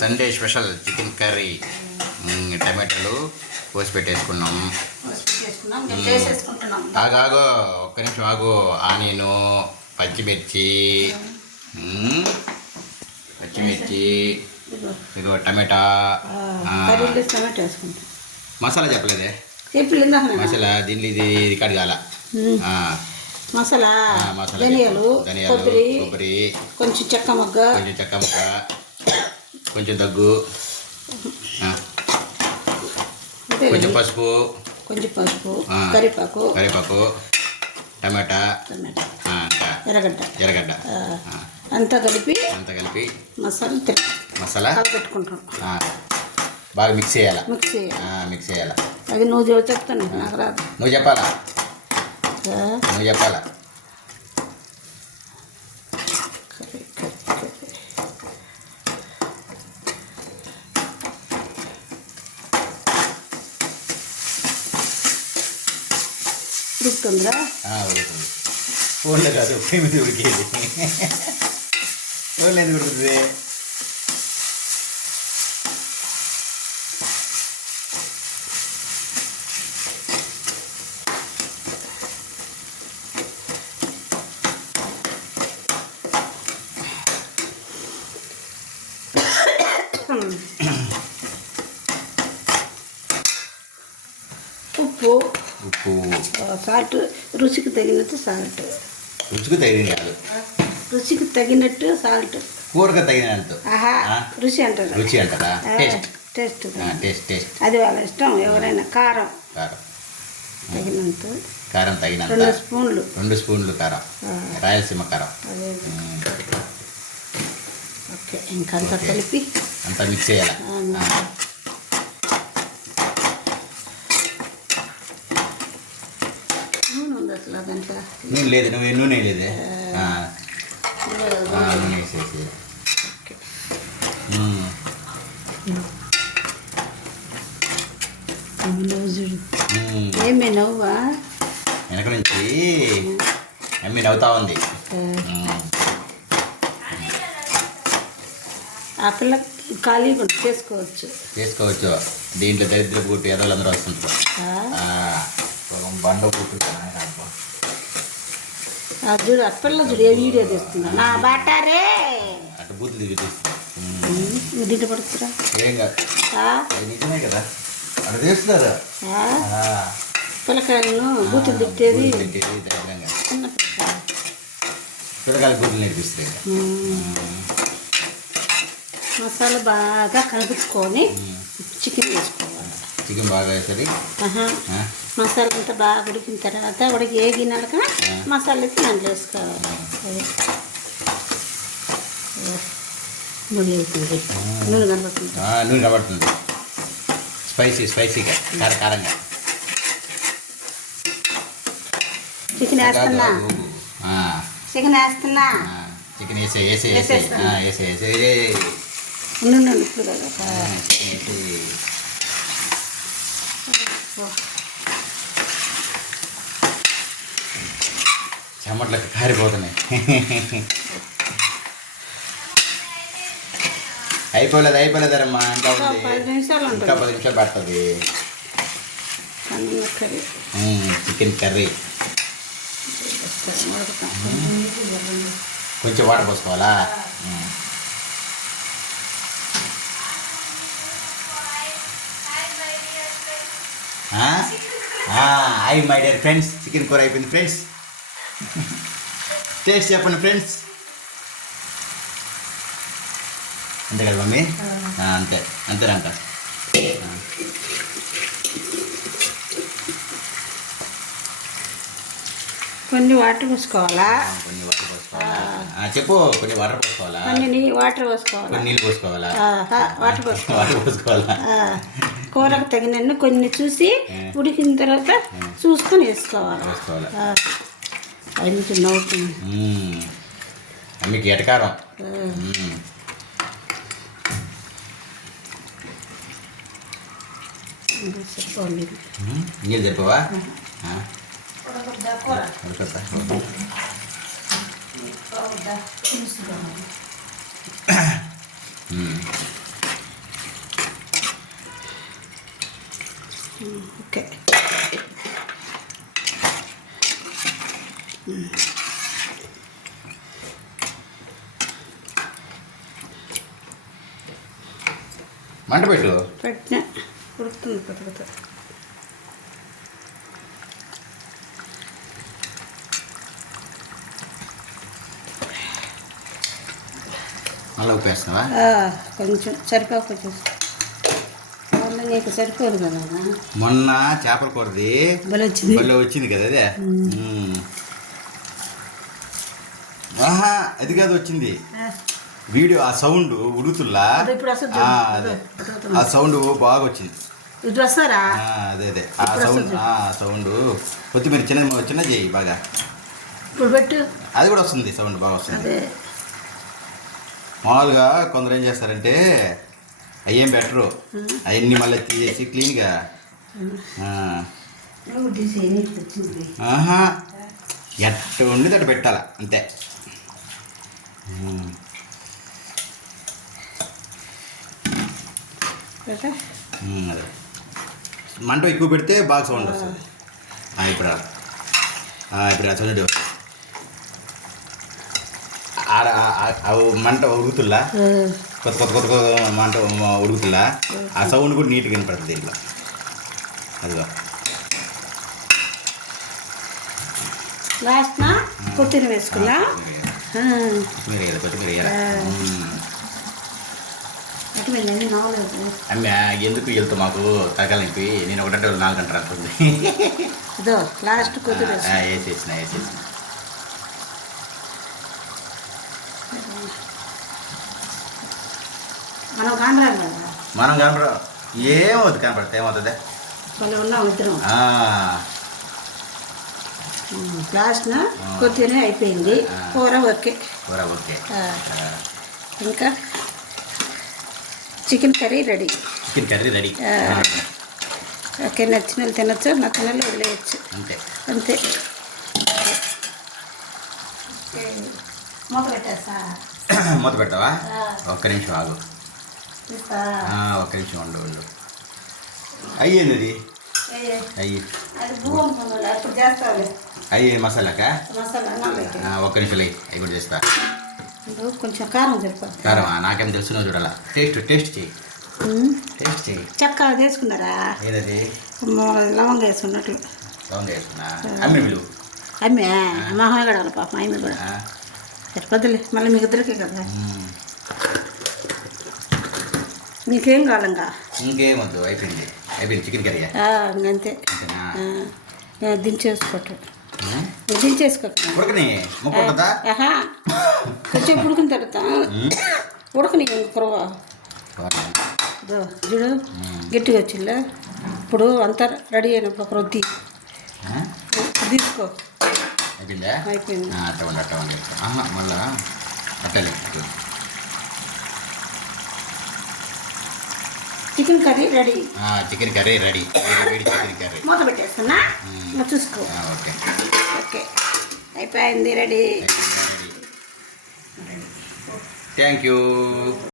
Sunday special chicken curry టమాటాలు కోసి పెట్టేసుకున్నాం. చేసుకున్నాం మేము చేసేసుకుంటున్నాం. ఆగు ఆగు ఒక్క నిమిషం ఆగు. ఆనియను పచ్చిమిర్చి పచ్చిమిర్చి ఇదిగో. టమాటా. మసాలా చెప్పలేదే? మసాలా దీనిలో ఇది రికార్డ్ కాల మసాలా మసాలా ధనియాలు కొబ్బరి కొంచెం చెక్క మొగ్గ కొంచెం చెక్క ముక్క. కొంచెం దగ్గు కొంచెం. పసుపు కొంచెం పసుపు. కరివేపాకు కరివేపాకు టమాటా ఎర్రగడ్డ ఎర్రగడ్డ అంతా కలిపి అంతా కలిపి మసాలా మసాలా? కలపెట్టుకుంటాం ఆ, బాగా మిక్స్ చేయాలా? మిక్స్ చేయాలి. మిక్స్ చేయాలా? అది నువ్వు చెప్తాను నాకు రాదు. నువ్వు చెప్పాలా? నువ్వు చెప్పాలా? ఉడుకుతుందా ఆ, ఉడుకుతుంది ఫోన్లో కాదు పొయ్యి మీద సాల్ట్ రుచికి తగినట్టు సాల్ట్. రుచికి తగిన రుచికి తగినట్టు సాల్ట్. కూరకు తగినంత ఆహా? రుచి అంటారు. రుచి అంటారా? టేస్ట్. టేస్ట్. Taste taste. అది వాళ్ళ ఇష్టం ఎవరైనా కారం. కారం. తగినంత. కారం తగినంత. రెండు స్పూన్లు. రెండు స్పూన్లు కారం. రాయలసీమ కారం. ఓకే ఇంకంతా. కలిపి. అంతా మిక్స్ చేయాలి ఆ, నూనె ఉంది అట్లా దాంట్లో నూనె లేదు నువ్వు నూనె లేదే నూనె వేసేసి. ఏమే నవ్వా? వెనక నుంచి అమ్మి నవ్వుతా ఉంది. ఆ, పిల్ల ఉంటే చేసుకోవచ్చు. చేసుకోవచ్చు. దీంట్లో దరిద్ర పుట్టు ఎదలు అందరూ వస్తుంటారు బండ పుట్టు చూడు ఆ పిల్ల చూడు ఏ వీడియో నా బాటారే అటు దిగి పడుతురా ఏం కాదు. నిజమే అటు పిల్లకాయలను బూతులు తిట్టేది. చిన్న. పిల్లకాయలు బూతులు నేర్పిస్తుంది. మసాలా బాగా కలుపుకొని చికెన్ వేసుకోవాలి. చికెన్ బాగా వేసరి మసాలా అంతా బాగా ఉడికిన తర్వాత ఉడికి ఏగినాక మసాలా ఎత్తి దాంట్లో వేసుకోవాలి. నూనె అవుతుంది. నూనె కనబడుతుంది. నూనె కనబడుతుంది. స్పైసీ స్పైసీగా కార కారంగా. చికెన్ వేస్తున్నా? చికెన్ వేస్తున్నా? చికెన్ వేసే వేసే వేసే. వేసే వేసే. చికెన్ చెమట్లకు కారిపోతున్నాయి. అయిపోలేదు అయిపోలేదమ్మా ఇంకా ఇంకా ఉంది. పది నిమిషాలు ఇంకా ఉంటుంది. పది నిమిషాలు పడుతుంది. Chicken curry. కొంచెం water పోసుకోవాలా? Hi my dear friends. Chicken కూర అయిపోయింది ఫ్రెండ్స్. టేస్ట్ చెప్పండి ఫ్రెండ్స్. అంతే కదా మమ్మీ? అంతే. అంతేనంట ఆ. కొన్ని వాటర్ పోసుకోవాలా? కొన్ని వాటర్ పోసుకోవాలా? చెప్పు కొన్ని వాటర్ పోసుకోవాలా? కొన్ని వాటర్ పోసుకోవాలా? కొన్ని నీళ్ళు పోసుకోవాలా? ఆహా, వాటర్ పోసుకోవాలి? వాటర్ పోసుకోవాలా కూరకు తగినన్ని కొన్ని చూసి ఉడికిన తర్వాత చూసుకొని వేసుకోవాలి? వేసుకోవాలా. ఆ, అది నుంచి నవ్వుతుంది. సరిపోవాలి మ్మ్. నీళ్ళు చెప్పవా ఆ, మంట పెట్టు. పెట్టిన. ఉడుకుతుంది పెట్టుకుతా మళ్ళీ ఉప్పేస్తావా? కొంచెం సరిపోక నీకు సరిపోదు కదా మొన్న చేపల కూరది. భలే వచ్చింది. కదా అదే. ఆహా అది కాదు వచ్చింది. వీడియో ఆ సౌండ్ ఉడుకుతుల్లా అదే ఆ, సౌండ్ బాగా వచ్చింది ఇటు వస్తారా? ఆ, అదే అదే. ఆ సౌండ్. ఆ సౌండ్. కొత్తిమీర చిన్న చిన్న చేయి బాగా. ఇప్పుడు పెట్టు. అది కూడా వస్తుంది సౌండ్ బాగా వస్తుంది. మామూలుగా కొందరు ఏం చేస్తారంటే అయ్యేం బెటరు అవన్నీ మళ్ళీ తీసేసి క్లీన్గా ఎట్ట ఉండి అట్ట పెట్టాల అంతే. అదే. మంట ఎక్కువ పెడితే బాగా సౌండ్ వస్తుంది. ఇప్పుడు ఇప్పుడు చూడండి మంట ఉడుకుతుల్లా కొత్త కొత్త కొత్త కొత్త మంట ఉడుకుతుల్లా ఆ సౌండ్ కూడా నీట్గా వినపడుతుంది దీంట్లో. అదిగో. లాస్ట్ నా? కొత్తిమీర వేసుకున్నా? కొత్తిమీర కొత్తిమీర వేయాలి ఉమ్. కొత్తిమీర అన్నీ నవ్వలేదు అమ్మ ఎందుకు వెళ్తూ మాకు తగలిపి నేను వాళ్ళు నాలుగు గంటలు అనుకుంది ఇదో లాస్ట్. వేసేసిన వేసేసిన. మనం కదా. మనం కనపడ ఏమవుతుంది కనపడితే ఏమవుతుంది లాస్ట్న కొత్తిమీర అయిపోయింది. కూర ఓకే. కూర ఓకే. ఇంకా? Chicken curry ready. Chicken curry ready. Okay నచ్చిన వాళ్ళు తినచ్చు నచ్చిన వాళ్ళు వదిలేయచ్చు. అంతే. అంతే. ఓకే. మూత పెట్టేస్తా. మూత పెడతావా? ఆ. ఒక్క నిమిషం ఆగు. ఒక్క నిమిషం ఉండు ఉండు. అయ్యింది అది అయ్యి అయ్యి మసాలాకా? ఒక్క నిమిషం అయ్యి అవి కూడా చేస్తా. కొంచెం కారం సరిపోతుంది కారమా? నాకేం తెలుసు నువ్వు చూడాలా టేస్ట్ టేస్ట్ ఉమ్. టేస్ట్ చెయ్యి చెక్క తీసుకున్నారా ఏదది? లవంగా వేసుకున్నట్లు సౌండ్ వేసుకున్నా. అమ్మి విలువ. అమ్మే? మహా కూడా పాపం ఆమె కూడా. సరిపోద్దులే మళ్ళీ మీకు ఇద్దరికే కదా. మీకేం కావాలంగా? ఇంకేమొద్దు అయిపోయింది. అయిపోయింది చికెన్ కర్రీ. ఆ, దించేసుకోవటం. ఆహా. కొంచెం ఉడికిన తర్వాత ఉడకని కురవ చూడు గట్టిగా వచ్చిందా? ఇప్పుడు అంతా రెడీ అయినప్పుడు ఒక రొద్ది. తీసుకో. అయిపోయిందా? మళ్ళా అట్టలే. Chicken curry ready. ఆ, చికెన్ కర్రీ రెడీ. వేడి వేడి చికెన్ కర్రీ. మూత పెట్టేస్తున్నా? చూసుకో. ఓకే. ఓకే. అయిపోయింది రెడీ. అయిపోయిందా రెడీ. Thank you